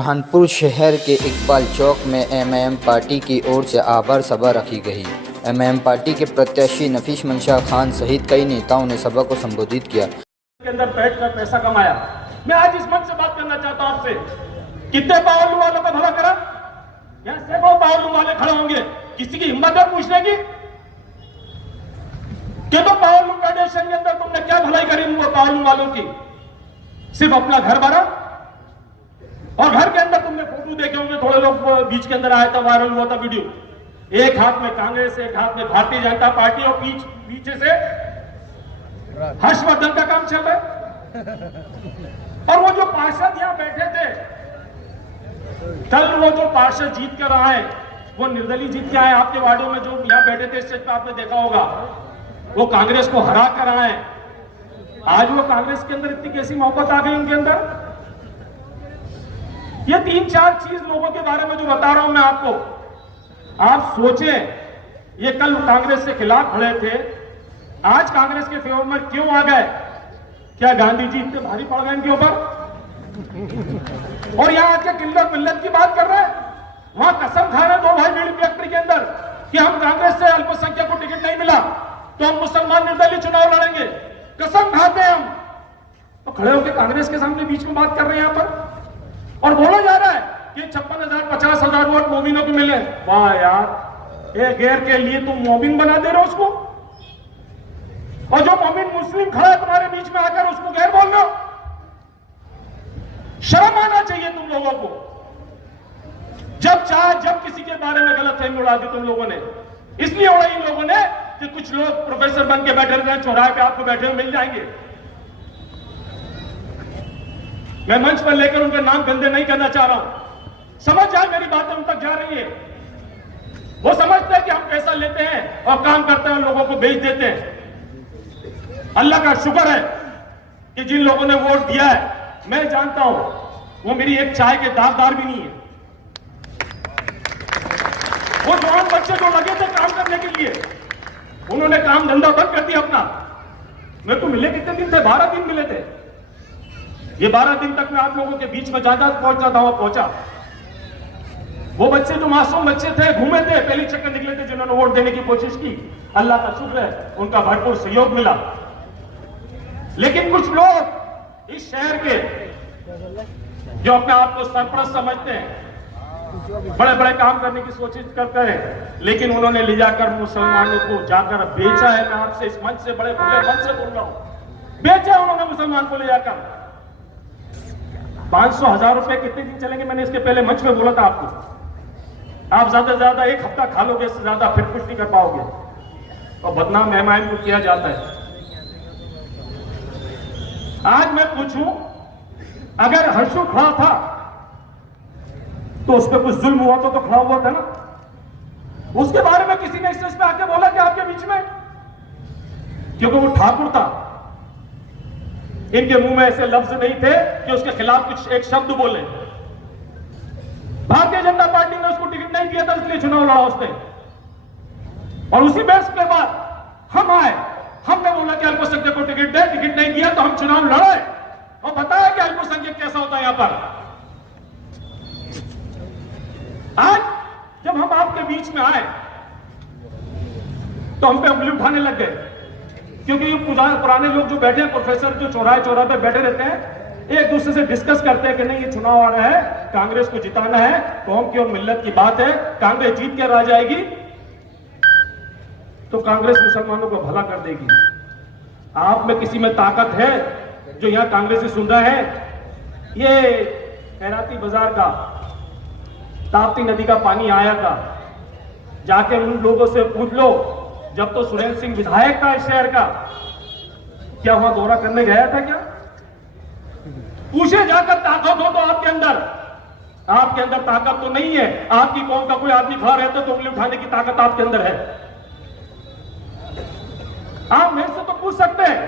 बुरहानपुर शहर के इकबाल चौक में एमआईएम पार्टी की ओर से आभार सभा रखी गई। एमआईएम पार्टी के प्रत्याशी नफीस मंशा खान सहित कई नेताओं ने सभा को संबोधित किया। के अंदर बैठकर पैसा कमाया। मैं आज इस मंच से बात करना चाहता हूं आपसे, कितने बावलू वालों का भला करा? यहाँ सैकड़ों बावलू वाले खड़े होंगे, किसी की हिम्मत है पूछने की कि तो बावलू फेडरेशन के अंदर तुमने क्या भलाई करी उन बावलू वालों की? सिर्फ अपना घर भरा, और घर के अंदर तुमने फोटो देखे होंगे, थोड़े लोग बीच के अंदर आया था, वायरल हुआ था वीडियो, एक हाथ में कांग्रेस, एक हाथ में भारतीय जनता पार्टी, और पीछे से हर्षवर्धन का काम चल रहा है। और वो जो पार्षद यहां बैठे थे कल, वो जो पार्षद जीत कर आए, वो निर्दलीय जीत के आए आपके वार्डों में, जो यहां बैठे थे स्टेज पे आपने देखा होगा, वो कांग्रेस को हरा कर आए। आज वो कांग्रेस के अंदर इतनी कैसी मोहब्बत आ गई उनके अंदर। ये 3-4 चीज लोगों के बारे में जो बता रहा हूं मैं आपको, आप सोचें, ये कल कांग्रेस से खिलाफ खड़े थे, आज कांग्रेस के फेवर में क्यों आ गए? क्या गांधी जी इतने भारी पड़ गए इनके ऊपर? और यहां आके किल्लत मिल्लत की बात कर रहे हैं। वहां कसम खा रहे दो भाई बीड़ी फैक्ट्री के अंदर कि हम कांग्रेस से अल्पसंख्यक को टिकट नहीं मिला तो हम मुसलमान निर्दलीय चुनाव लड़ेंगे। कसम खाते हैं हम, तो खड़े होकर कांग्रेस के सामने बीच में बात कर रहे हैं यहां पर, और बोला जा रहा है कि 56,000 50,000 वोट मोमिनों को मिले। वाह यार, एक गैर के लिए तुम मोमिन बना दे रहे हो उसको, और जो मोमिन मुस्लिम खड़ा है तुम्हारे बीच में आकर उसको गैर बोल रहे हो। शर्म आना चाहिए तुम लोगों को। जब किसी के बारे में गलत फहमी उड़ा दी तुम लोगों ने, इसलिए उड़ाई इन लोगों ने कि कुछ लोग प्रोफेसर बन के बैठे रहते हैं, चौराहे पे आपको बैठे हुए मिल जाएंगे। मैं मंच पर लेकर उनके नाम गंदे नहीं करना चाह रहा हूं, समझ जाए मेरी बातें उन तक जा रही है। वो समझते हैं कि हम पैसा लेते हैं और काम करते हैं और लोगों को बेच देते हैं। अल्लाह का शुक्र है कि जिन लोगों ने वोट दिया है, मैं जानता हूं वो मेरी एक चाय के दागदार भी नहीं है। वो जवान बच्चे जो लगे थे काम करने के लिए, उन्होंने काम धंधा बंद कर दिया अपना। मेरे को मिले कितने दिन थे? 12 दिन मिले थे। ये 12 दिन तक मैं आप लोगों के बीच में ज्यादा पहुंचा था, पहुंचा। वो बच्चे जो मासूम बच्चे थे, घूमे थे, पहली चक्कर निकले थे, जिन्होंने वोट देने की कोशिश की, अल्लाह का शुक्र है उनका भरपूर सहयोग मिला। लेकिन कुछ लोग इस शहर के जो अपने आप को सरपरस्त समझते हैं, बड़े बड़े काम करने की कोशिश करते हैं, लेकिन उन्होंने ले जाकर मुसलमानों को जाकर बेचा है। मैं आपसे इस मंच से, बड़े खुले मंच से बोल रहा हूं, बेचा उन्होंने मुसलमान को ले जाकर। 500,000 रुपए कितने दिन चलेंगे? मैंने इसके पहले मंच में बोला था आपको। आप ज्यादा से ज्यादा एक हफ्ता खा लोगे, इससे ज्यादा फिर कुछ नहीं कर पाओगे, और बदनाम एमआईएम को किया जाता है। आज मैं पूछूं, अगर हर्षु खड़ा था तो उस पर कुछ जुल्म हुआ तो खड़ा हुआ था ना? उसके बारे में किसी ने स्टेज पे आके बोला कि आपके बीच में? क्योंकि वो ठाकुर था, इनके मुंह में ऐसे लफ्ज नहीं थे कि उसके खिलाफ कुछ एक शब्द बोले। भारतीय जनता पार्टी ने उसको टिकट नहीं दिया था, इसलिए चुनाव लड़ा उसने। और उसी बेस के बाद हम आए, हमने बोला कि अल्पसंख्यक को टिकट दे, टिकट नहीं दिया तो हम चुनाव लड़े और बताया कि अल्पसंख्यक कैसा होता है यहां पर। आज जब हम आपके बीच में आए तो हम पे उंगली उठाने लग गए, क्योंकि ये पुराने लोग जो बैठे हैं, प्रोफेसर जो चौराहे पे बैठे रहते हैं, एक दूसरे से डिस्कस करते हैं कि नहीं ये चुनाव आ रहा है, कांग्रेस को जिताना है, कौम की और मिल्लत की बात है, कांग्रेस जीत कर आ जाएगी तो कांग्रेस मुसलमानों को भला कर देगी। आप में किसी में ताकत है जो यहां कांग्रेस से सुन रहा है? ये खैराती बाजार का, ताप्ती नदी का पानी आया था, जाके उन लोगों से पूछ लो, जब तो सुरेंद्र सिंह विधायक था इस शहर का, क्या वहां दौरा करने गया था क्या? पूछे जाकर, ताकत हो तो आपके अंदर ताकत तो नहीं है। आपकी कौम का कोई आदमी खड़ा रहता तो उंगली उठाने की ताकत आपके अंदर है। आप मेरे से तो पूछ सकते हैं,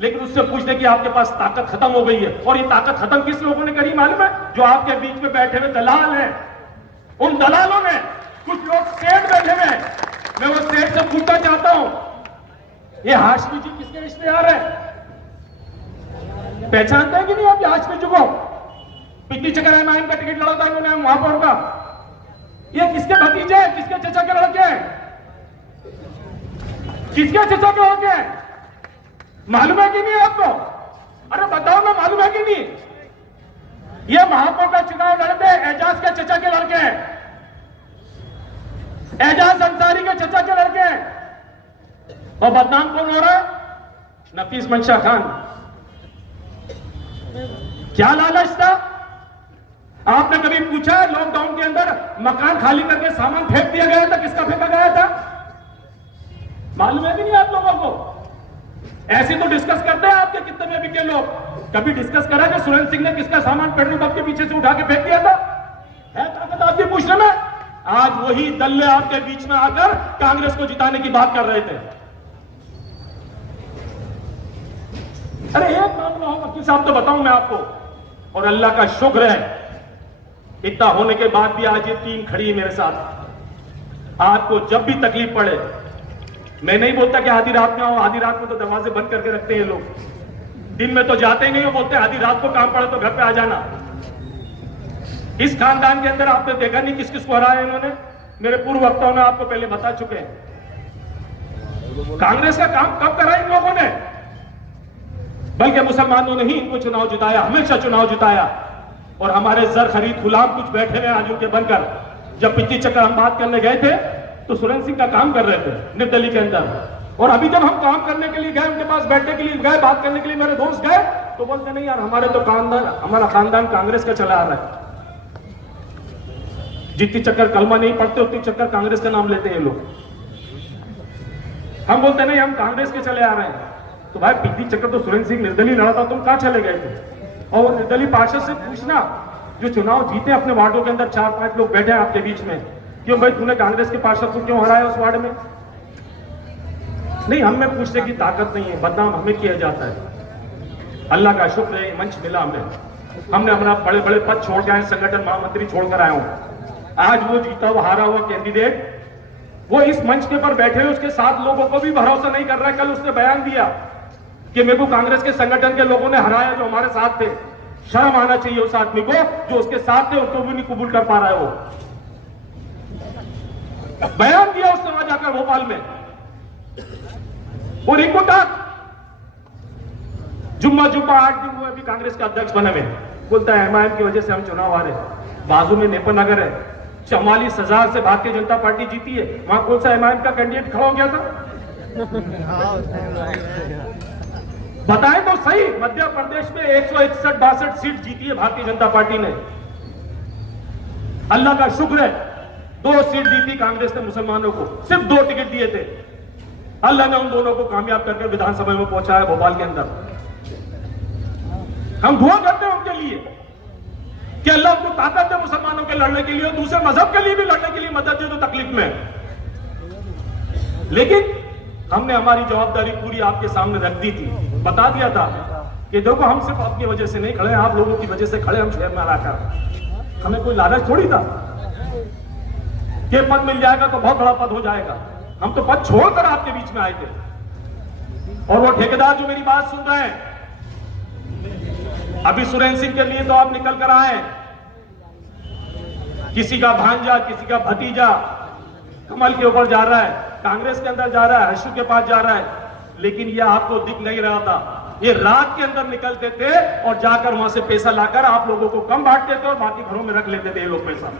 लेकिन उससे पूछने की आपके पास ताकत खत्म हो गई है। और ये ताकत खत्म किस लोगों ने करी मालूम है? जो आपके बीच में बैठे हुए दलाल हैं। उन दलालों ने, कुछ लोग सेठ बैठे हुए हैं, मैं वो सेठ से पूछना चाहता हूं, ये हाशमी जी किसके रिश्तेदार है? पहचानते हैं कि नहीं आप हाशमी जी को? पिछली चक्कर एमआईएम का टिकट लड़ा था इन्होंने महापौर का। ये किसके भतीजे हैं, किसके चचा के लड़के हैं, किसके चचा के लड़के हैं? मालूम है कि नहीं आपको? अरे बताओ ना, मालूम है कि नहीं? ये महापौर का चुनाव लड़ते एजाज के चचा के लड़के हैं, एजाज अंसारी के चचा के लड़के हैं। और बदनाम कौन हो रहा है? नफीस मंशा खान। क्या लालच था? आपने कभी पूछा है लॉकडाउन के अंदर मकान खाली करके सामान फेंक दिया गया था, किसका फेंका गया था? मालूम है कि नहीं आप लोगों को? ऐसे तो डिस्कस करते हैं आपके कितने में बिके लोग। कभी डिस्कस करा कि सुरेंद्र सिंह ने किसका सामान पेट्रोल पंप के पीछे से उठा के फेंक दिया था? है ताकत आपके पूछने में? आज वही दल्ले आपके बीच में आकर कांग्रेस को जिताने की बात कर रहे थे। अरे एक मामला हो वकील साहब तो बताऊं मैं आपको, और अल्लाह का शुक्र है इतना होने के बाद भी आज ये टीम खड़ी है मेरे साथ। आपको जब भी तकलीफ पड़े, मैं नहीं बोलता कि आधी रात में आओ, आधी रात में तो दरवाजे बंद करके रखते हैं लोग, दिन में तो जाते ही नहीं हो, बोलते आधी रात को काम पड़े तो घर पे आ जाना। इस खानदान के अंदर आपने देखा नहीं किस किस को हराया इन्होंने, मेरे पूर्व वक्ताओं ने आपको पहले बता चुके हैं। कांग्रेस का काम कब करा इन लोगों ने? बल्कि मुसलमानों ने ही इनको चुनाव जिताया, हमेशा चुनाव जिताया। और हमारे जर खरीद गुलाम कुछ बैठे हुए आजू के बनकर, जब पिछली चक्कर हम बात करने गए थे तो सुरेंद्र सिंह का काम कर रहे थे निर्दलीय के अंदर, और अभी जब हम काम करने के लिए गए, उनके पास बैठने के लिए गए, बात करने के लिए मेरे दोस्त गए, तो बोलते नहीं यार हमारे तो खानदान, हमारा खानदान कांग्रेस का चला आ रहा है। जितनी चक्कर कलमा नहीं पढ़ते उतनी चक्कर कांग्रेस का नाम लेते हैं लोग। हम बोलते नहीं हम कांग्रेस के चले आ रहे हैं। तो भाई पिछली चक्कर तो सुरेंद्र सिंह निर्दलीय लड़ा था, तुम कहां चले गए थे? और निर्दलीय पार्षद से पूछना जो चुनाव जीते अपने वार्डों के अंदर, 4-5 लोग बैठे हैं आपके बीच में, क्यों भाई तूने कांग्रेस के पार्षद को क्यों हराया उस वार्ड में? नहीं, हमें पूछने की ताकत नहीं है, बदनाम हमें किया जाता है। अल्लाह का शुक्र है मंच मिला हमें, हमने अपना बड़े बड़े पद छोड़ के आए, संगठन महामंत्री छोड़कर आया हूं। आज वो जीता हुआ हारा हुआ कैंडिडेट वो इस मंच के पर बैठे हुए उसके साथ लोगों को भी भरोसा नहीं कर रहा है। कल उसने बयान दिया कि मेरे को कांग्रेस के संगठन के लोगों ने हराया जो हमारे साथ थे। शर्म आना चाहिए उस आदमी को जो उसके साथ थे, उनको भी नहीं कबूल कर पा रहा है। वो बयान दिया उसने वहां जाकर भोपाल में, और इनको तक जुम्मा 8 दिन हुए अभी कांग्रेस के अध्यक्ष बने हुए, बोलता है एमआईएम की वजह से हम चुनाव हारे। बाजू में नेपन नगर है, 44,000 से भारतीय जनता पार्टी जीती है, वहां कौन सा एमआईएम का कैंडिडेट खड़ा हो गया था? बताएं तो सही। मध्य प्रदेश में 161-62 सीट जीती है भारतीय जनता पार्टी ने। अल्लाह का शुक्र है 2 सीट दी थी कांग्रेस ने मुसलमानों को, सिर्फ 2 टिकट दिए थे। अल्लाह ने उन दोनों को कामयाब करके विधानसभा में पहुंचाया भोपाल के अंदर। हम दुआ करते हैं उनके लिए कि अल्लाह उनको ताकत दे मुसलमानों के लड़ने के लिए, और दूसरे मजहब के लिए भी लड़ने के लिए मदद दे जो तकलीफ में। लेकिन हमने हमारी जवाबदारी पूरी आपके सामने रख दी थी, बता दिया था कि देखो हम सिर्फ अपनी वजह से नहीं खड़े, आप लोगों की वजह से खड़े हम शहर में आकर। हमें कोई लालच थोड़ी था कि पद मिल जाएगा तो बहुत बड़ा पद हो जाएगा। हम तो पद छोड़कर आपके बीच में आए थे। और वो ठेकेदार जो मेरी बात सुन रहे हैं, अभी सुरेंद्र सिंह के लिए तो आप निकल कर आए, किसी का भांजा किसी का भतीजा कमल के ऊपर जा रहा है, कांग्रेस के अंदर जा रहा है, हर्षू के पास जा रहा है, लेकिन यह आपको दिख नहीं रहा था। ये रात के अंदर निकलते थे और जाकर वहां से पैसा लाकर आप लोगों को कम बांटते थे और बाकी घरों में रख लेते थे ये लोग पैसा।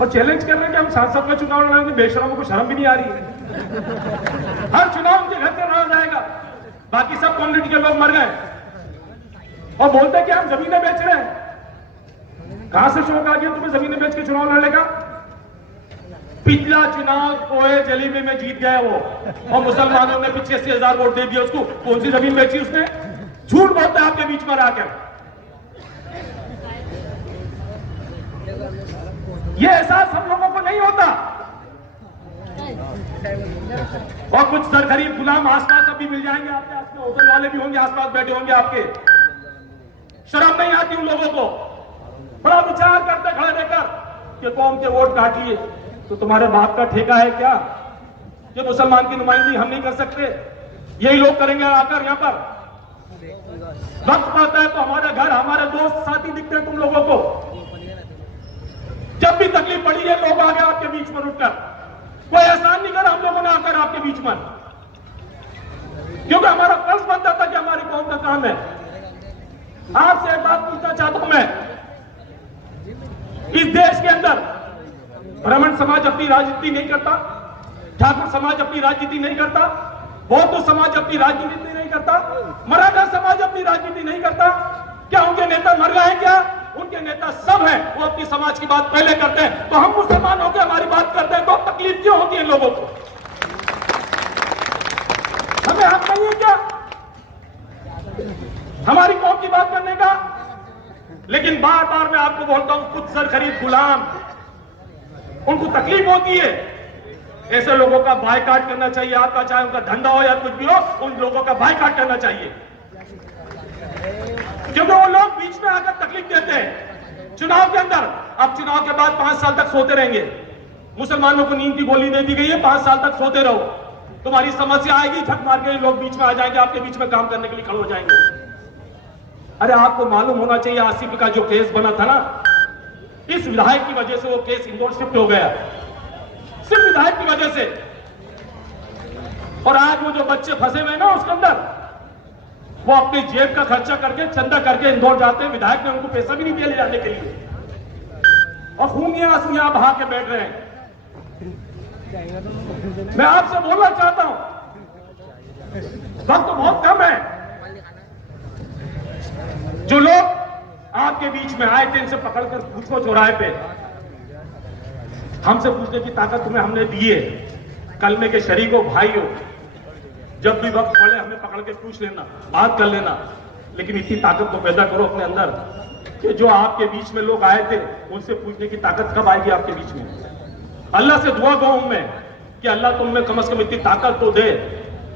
और चैलेंज कर रहे हैं कि हम सांसद में चुनाव लड़ेंगे, बेशरमों को शर्म भी नहीं आ रही है। हर चुनाव उनके घर से लड़ा जाएगा, बाकी सब कम्युनिटी के लोग मर गए और बोलते कि हम जमीनें बेच रहे हैं। कहां से शौक आ गया तुम्हें जमीनें बेच के चुनाव लड़ने का? पिछला चुनाव पोए जलीबी में जीत गया वो, और मुसलमानों ने 85,000 वोट दे दिया उसको। कौन सी जमीन बेची उसने? झूठ बोलता है आपके बीच में आकर। ये एहसास हम लोगों को नहीं होता। और कुछ सरखरीब गुलाम आसपास अभी मिल जाएंगे आपके आसपास, होटल वाले भी होंगे आसपास बैठे होंगे आपके। शर्म नहीं आती उन लोगों को? बड़ा विचार करते खड़े रहकर कि कौम के वोट काट लिए, तो तुम्हारे बाप का ठेका है क्या? ये मुसलमान की नुमाइंदगी हम नहीं कर सकते, यही लोग करेंगे आकर यहां पर। वक्त पड़ता है तो हमारे घर हमारे दोस्त साथी दिखते हैं तुम लोगों को। जब भी तकलीफ पड़ी है लोग आ गए आपके बीच में उठकर, कोई एहसान नहीं करा हम लोगों ने आकर आपके बीच में, क्योंकि हमारा फर्ज बनता था कि हमारी कौम का काम है। आपसे एक बात पूछना चाहता हूं मैं, इस देश के अंदर ब्राह्मण समाज अपनी राजनीति नहीं करता, ठाकुर समाज अपनी राजनीति नहीं करता, बौद्ध समाज अपनी राजनीति नहीं करता, मराठा समाज अपनी राजनीति नहीं करता। क्या उनके नेता मर गए हैं? क्या उनके नेता सब हैं, वो अपनी समाज की बात पहले करते हैं। तो हम मुसलमान होकर हमारी बात करते हैं तो तकलीफ क्यों होती है लोगों को? हमें हक नहीं है क्या हमारी कौम की बात करने का? लेकिन बार बार मैं आपको बोलता हूं, खुद सर खरीद गुलाम, उनको तकलीफ होती है। ऐसे लोगों का बायकाट करना चाहिए आपका, चाहे उनका धंधा हो या कुछ भी हो, उन लोगों का बायकाट करना चाहिए, क्योंकि वो लोग बीच में आकर तकलीफ देते हैं चुनाव के अंदर। अब चुनाव के बाद 5 साल तक सोते रहेंगे। मुसलमानों को नींद की गोली दे दी गई है, 5 साल तक सोते रहो, तुम्हारी समस्या आएगी, झक मार के लोग बीच में आ जाएंगे, आपके बीच में काम करने के लिए खड़े हो जाएंगे। अरे आपको मालूम होना चाहिए, आसिफ का जो केस बना था ना, इस विधायक की वजह से वो केस इंदौर शिफ्ट हो गया, सिर्फ विधायक की वजह से। और आज वो जो बच्चे फंसे हुए ना उसके अंदर, वो अपनी जेब का खर्चा करके चंदा करके इंदौर जाते हैं, विधायक ने उनको पैसा भी नहीं दिया ले जाने के लिए, और खूनियां आंसुयां बहा के बैठ रहे हैं। मैं आपसे बोलना चाहता हूं, वक्त तो बहुत कम है। जो लोग आपके बीच में आए थे, इनसे पकड़कर पूछो चौराहे पे, हमसे पूछने की ताकत तुम्हें हमने दी है। कलमे के शरीको भाई हो, जब भी वक्त पड़े हमें पकड़ के पूछ लेना, बात कर लेना, लेकिन इतनी ताकत तो पैदा करो अपने अंदर कि जो आपके बीच में लोग आए थे उनसे पूछने की ताकत कब आएगी आपके बीच में? अल्लाह से दुआ गो मैं कि अल्लाह तुम में कम से कम इतनी ताकत तो दे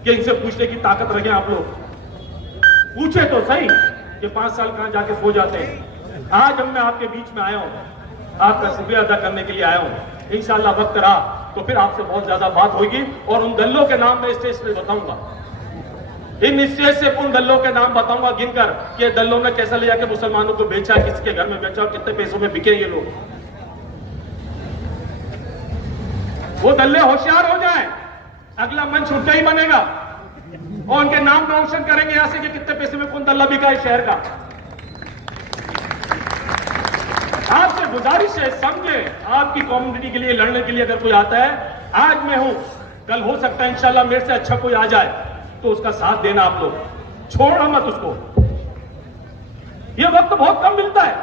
कि इनसे पूछने की ताकत रखें। आप लोग पूछे तो सही कि 5 साल कहां जाके सो जाते हैं। आज मैं आपके बीच में आया हूं, आपका शुक्रिया अदा करने के लिए आया हूं। इंशाअल्लाह वक्त रहा तो फिर आपसे बहुत ज्यादा बात होगी, और उन दलों के नाम मैं स्टेज पे बताऊंगा, इन स्टेज से उन दलों के नाम बताऊंगा गिनकर कि दलों ने कैसा ले जाकर मुसलमानों को बेचा, किसके घर में बेचा, कितने पैसों में बिके ये लोग। वो दल्ले होशियार हो जाए, अगला मंच उनका ही बनेगा और उनके नाम रोशन करेंगे यहां से कि कितने पैसे में कौन दल्ला बिका है शहर का। आपसे गुजारिश है, समझे, आपकी कम्युनिटी के लिए लड़ने के लिए अगर कोई आता है, आज मैं हूं, कल हो सकता है इंशाल्लाह मेरे से अच्छा कोई आ जाए, तो उसका साथ देना आप लोग, छोड़ना मत उसको। ये वक्त बहुत कम मिलता है,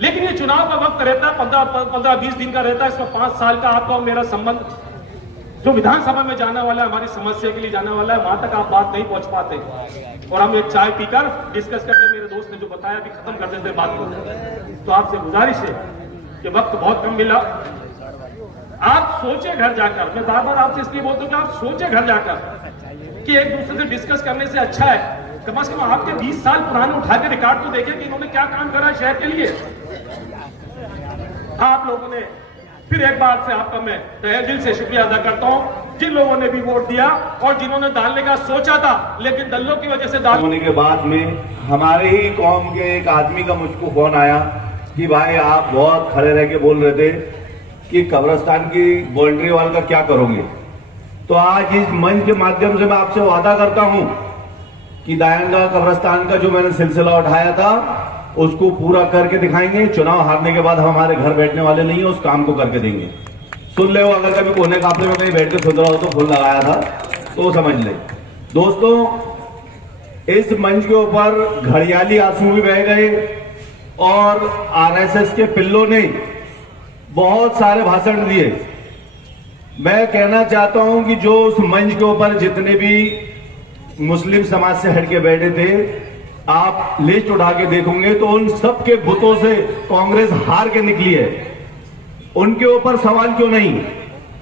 लेकिन ये चुनाव का वक्त रहता है, 15-20 दिन का रहता है, इसमें 5 साल का आपका और मेरा संबंध जो विधानसभा में जाने वाला है, हमारी समस्या के लिए जाने वाला है, वहां तक आप बात नहीं पहुंच पाते, और हम एक चाय पीकर डिस्कस करके, मेरे दोस्त ने जो बताया भी खत्म कर देते बात को। तो आपसे गुजारिश है कि वक्त बहुत कम मिला, आप सोचे घर जाकर, मैं बार बार आपसे इसलिए बोलता हूं कि आप सोचे घर जाकर कि एक दूसरे से डिस्कस करने से अच्छा है कम से कम आपके 20 साल पुराने उठा के रिकॉर्ड तो देखें कि इन्होंने क्या काम करा शहर के लिए। आप लोगों ने फिर एक बार से आपका मैं तहे दिल से शुक्रिया अदा करता हूं, जिन लोगों ने भी वोट दिया और जिन्होंने डालने का सोचा था लेकिन दलों की वजह से डाल होने के बाद में हमारे ही कौम के एक आदमी का मुझको फोन आया कि भाई आप बहुत खड़े रह के बोल रहे थे कि कब्रिस्तान की बाउंड्री वॉल का क्या करोगे। तो आज इस मंच के माध्यम से मैं आपसे वादा करता हूं कि दायनगा कब्रिस्तान का जो मैंने सिलसिला उठाया था उसको पूरा करके दिखाएंगे। चुनाव हारने के बाद हम हमारे घर बैठने वाले नहीं है, उस काम को करके देंगे। सुन ले, अगर कभी कोने काफले में कहीं बैठ के सुन रहा हो तो फूल लगाया था तो समझ ले। दोस्तों, इस मंच के ऊपर घड़ियाली आंसू भी बह गए और आरएसएस के पिल्लों ने बहुत सारे भाषण दिए। मैं कहना चाहता हूं कि जो उस मंच के ऊपर जितने भी मुस्लिम समाज से हटके बैठे थे, आप लिस्ट उठा के देखोगे तो उन सब के बुतों से कांग्रेस हार के निकली है। उनके ऊपर सवाल क्यों नहीं,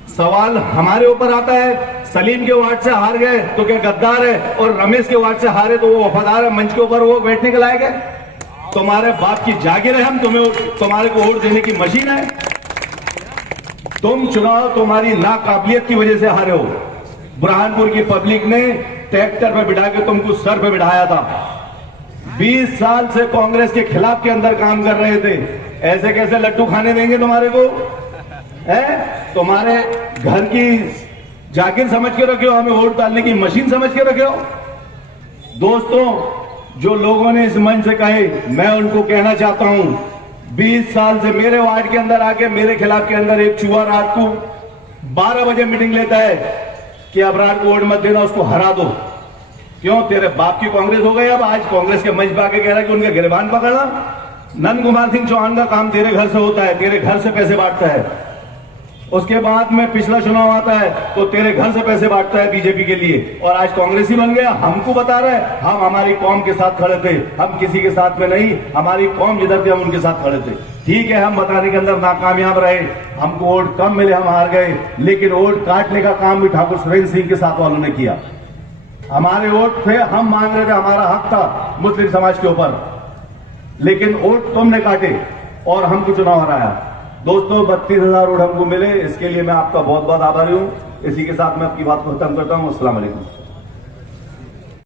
सवाल हमारे ऊपर आता है। सलीम के वार्ड से हार गए तो क्या गद्दार है, और रमेश के वार्ड से हारे तो वो वफादार है, मंच के ऊपर वो बैठने के लायक है। तुम्हारे बाप की जागीर है, हम तुम्हारे को वोट देने की मशीन है। तुम चुनाव तुम्हारी नाकाबिलियत की वजह से हारे हो। बुरहानपुर की पब्लिक ने ट्रैक्टर पे बिठा के तुमको सर पे बिठाया था। 20 साल से कांग्रेस के खिलाफ के अंदर काम कर रहे थे, ऐसे कैसे लड्डू खाने देंगे तुम्हारे को? है तुम्हारे घर की जाकिर समझ के रखे हो, हमें वोट डालने की मशीन समझ के रखे हो? दोस्तों, जो लोगों ने इस मंच से कहे, मैं उनको कहना चाहता हूं, 20 साल से मेरे वार्ड के अंदर आके मेरे खिलाफ के अंदर एक चूहा रात को 12 बजे मीटिंग लेता है कि अबरार को वोट मत देना, उसको हरा दो। क्यों? तेरे बाप की कांग्रेस हो गई। अब आज कांग्रेस के मंच पे आके कह रहा है कि उनका गिरबान पकड़ना। नंद कुमार सिंह चौहान का काम तेरे घर से होता है, तेरे घर से पैसे बांटता है। उसके बाद में पिछला चुनाव आता है तो तेरे घर से पैसे बांटता है बीजेपी के लिए, और आज कांग्रेस ही बन गया। हमको बता रहे हैं हम हमारी कौम के साथ खड़े थे, हम किसी के साथ में नहीं, हमारी कौम जिधर थी हम उनके साथ खड़े थे। ठीक है, हम बताने के अंदर नाकामयाब रहे, हमको वोट कम मिले, हम हार गए, लेकिन वोट काटने का काम भी ठाकुर सुरेंद्र सिंह के साथ वालों ने किया। हमारे वोट थे, हम मांग रहे थे, हमारा हक था मुस्लिम समाज के ऊपर, लेकिन वोट तुमने काटे और हमको चुनाव हराया। दोस्तों, 32,000 वोट हमको मिले, इसके लिए मैं आपका बहुत बहुत आभारी हूं। इसी के साथ मैं आपकी बात को खत्म करता हूं। अस्सलाम वालेकुम।